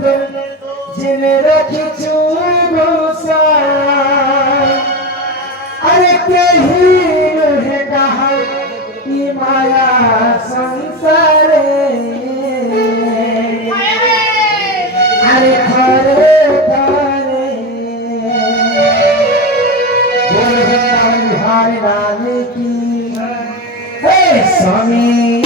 तो जिन्हें रखी चूसा अरे कहीं है कहा कि माया संसारे अरे खरे खरे बोल हरि राम की हे स्वामी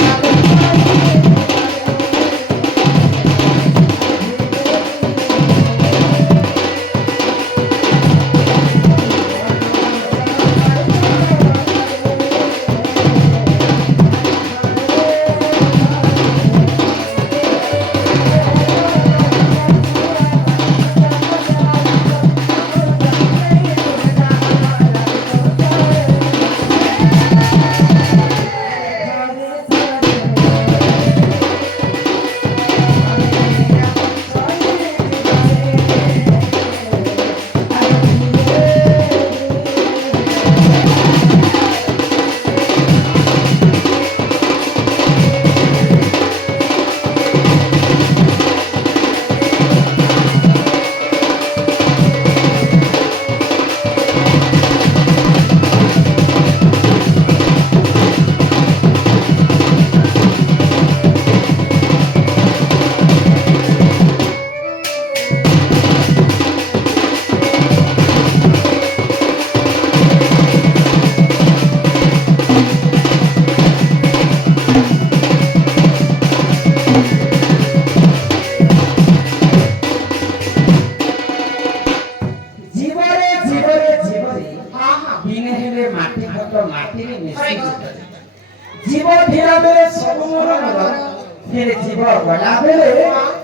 जीव धीरा बेले सब मोर नगर फिर जीव बड़ा बेले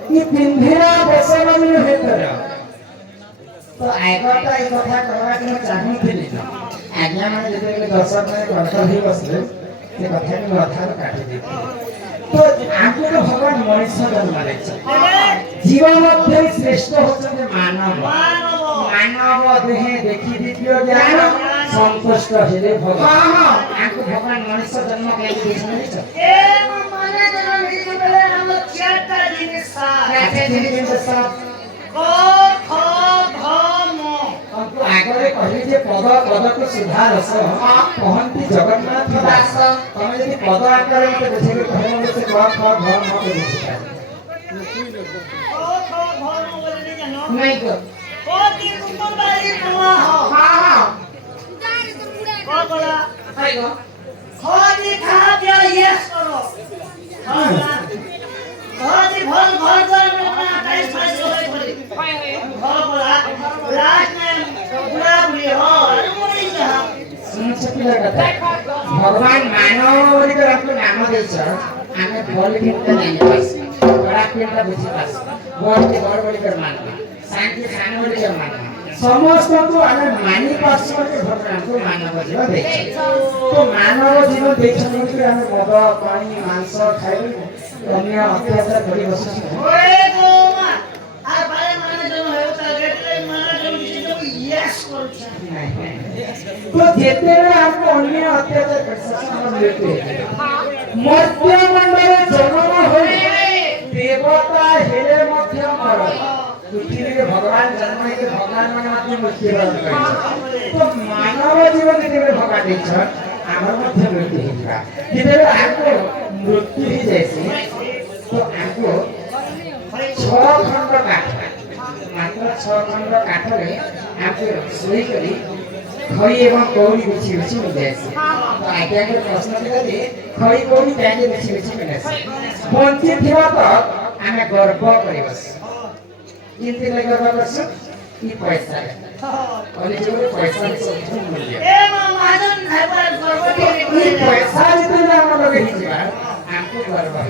कि पिंधिरा बसन में हेतर तो आगटा ए कथा कहवा के चाहू थिली आज्ञा माने जते बेले दर्शक में कंठ ही बसले से कथा के माथा काटी दे तो आगु तो भगवान मनुष्य जन्म लेछ जीव मध्ये श्रेष्ठ होछन मानव मानव देहे देखि दिव्य ज्ञान संतुष्ट हेले भगवान आको भगवान मनुष्य जन्म के लिए ए माने जन्म नीचे बेले हम चारटा जिनिस चारटा जिनिस क ख भ म हमको आगरे कहली जे पद पद को सुधार रस कहंती जगन्नाथ दास तमे यदि पद आकार में बुझे के कहले से क ख भ म के बुझे क ख भ म बोले जानो नहीं को ती कुंतल बारी नवा हां कोला आइगो खोदी खा दिया यस करो खोदी भल भल कर में टाइम पास होई खोली कोला लास्ट में बुला बुली हो अरे जा सुन छपिला कथा भगवान मानव रे आपको नाम देछ आमे भल किनते नहीं पास बड़ा किनता बुझी पास बोल के बड़ कर मानना शांति खान बड़ी कर मानना समस्त को आने मानी पास के भगवान को मानव जीवन देछ तो मानव जीवन देखने के हमें मद पानी मांस खाई अन्य अत्याचार करी बसछ ओए गोमा आ बारे माने जन होय त गेटले माने जन दिसो यस करछ तो जेते आपको अन्य अत्याचार करछ हम लेते मध्य मंडल जन्म होय देवता हेले मध्य मर पृथ्वी के भगवान जन्म है के भगवान माने मध्य मृत्यु तो मानव जीवन के भगवान देछ हमर मध्य मृत्यु हिका जेते आपको मृत्यु ही जैसे तो आपको 6 खंड काट मात्र 6 खंड काट रे आपको सोई करी खई एवं कौड़ी बिछि बिछि मिल जायसे तो आज्ञा के प्रश्न के खई कौड़ी ताके बिछि बिछि मिलसे बंची थिबा त आमे गर्व करिबस किनते ले गर्व करछ ई पैसा अनि जो पैसा सब मूल्य ए महाजन घर गर्व के पैसा जितना हम लोग हिजबा हमको गर्व है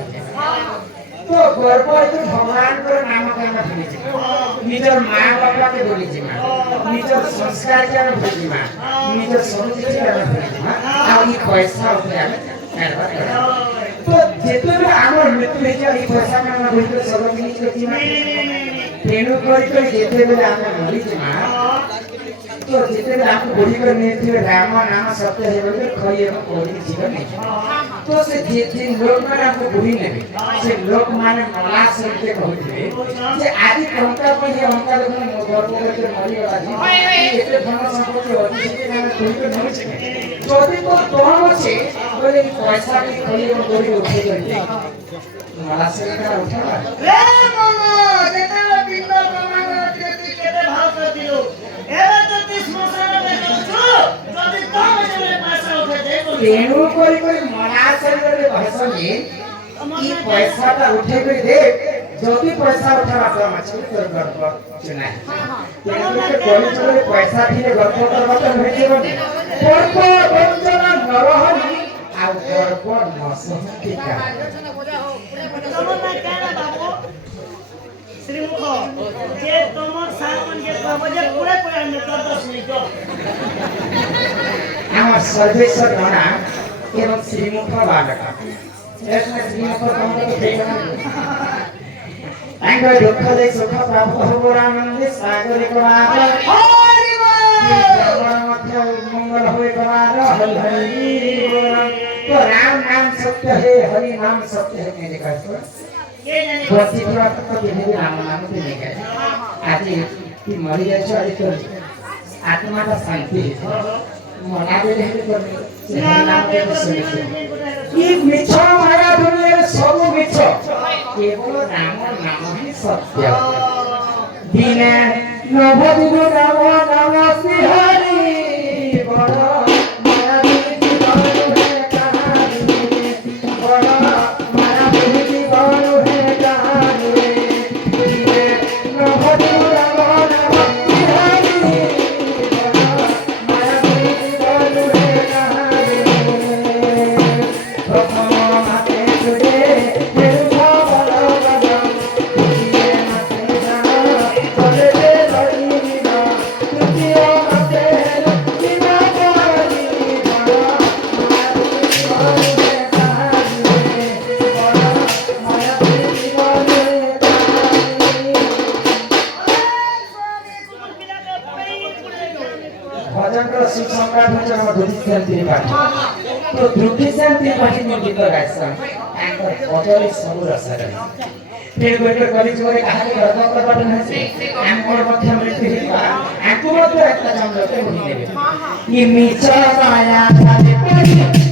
तो गर्व है भगवान को नाम का भूली छी निजर मां बाबा के भूली छी निजर संस्कार के भूली छी निजर संस्कृति के भूली छी आ ई पैसा होते है तो जेते भी हमर मृत्यु है ई पैसा में हम भूल के सब मिल के छी तेनु करी जेते बेले हम मरी छी तो जेते बेले हम बुढ़ी कर नेति राम नाम सत्य है बोले खई एवं कोई जीवन नहीं तो से जे लोक माने हमको बुरी नेबे से लोक माने मला से कहथिबे जे आदि कंका पहि हमका देखो घर को के मरी वाला जी एते धन संपत्ति होती से के नाम कोई तो नहीं छे যদি তো দম আছে বলে পয়সা কি খলি করে উঠে যাবে मला से का उठा রে মনো যেটা পিণ্ড প্রমাণ তুই কেতে ভাও করে দিলো এবার তো তুই শ্মশানে দেখছো যদি দম আছে পয়সা উঠে দে तेणु कोई मला से रे भाषा में की पैसा ता उठे के दे যদি पैसा उठावा तो मछली कर गप चुना तेणु के कोई चले पैसा दिले गप करबा तो नहीं जेबो पर्प बंजना नरहरि आ पर्प नसंतिका तमन्ना केना बाबू श्रीमुख जे तमर सामन के कहबो जे पूरे पूरे में 10 मिनिट আমার सर्वेश्वर गणा एवं श्रीमुख बालक ऐसा श्रीमुख कमल देखना आंग दुख दे सुख प्राप्त हो आनंद सागर कुमार हरि मध्य मंगल होए कुमार हरि तो राम नाम सत्य है हरि नाम सत्य है मैंने कहा तो के जाने बसी पूरा तो भी राम नाम से नहीं कहा आज की मरी जाए आज तो आत्मा का शांति है मना दे रहे करने ना ना पेपर ये मिथ्या माया दुनिया सब मिथ्या केवल राम नाम ही सत्य बिना नवदिनो नाम नाम श्री हरि बड़ा माया जीवन है कहानी बड़ा माया जीवन है कहानी बिना नवदिनो नाम नाम श्री हरि भजन का शिव सम्राट भजन हम दुतिसेन त्रिपाठी तो दुतिसेन त्रिपाठी में गीत गाइछन् एंकर अटले सब रस रहे फिर गोटे कवि जोरे कहानी गर्व करबाट नसे एंकर मध्य मृत्यु हिवा एंकर मध्य एक जम लोके हुने ये मिचा माया थाले परि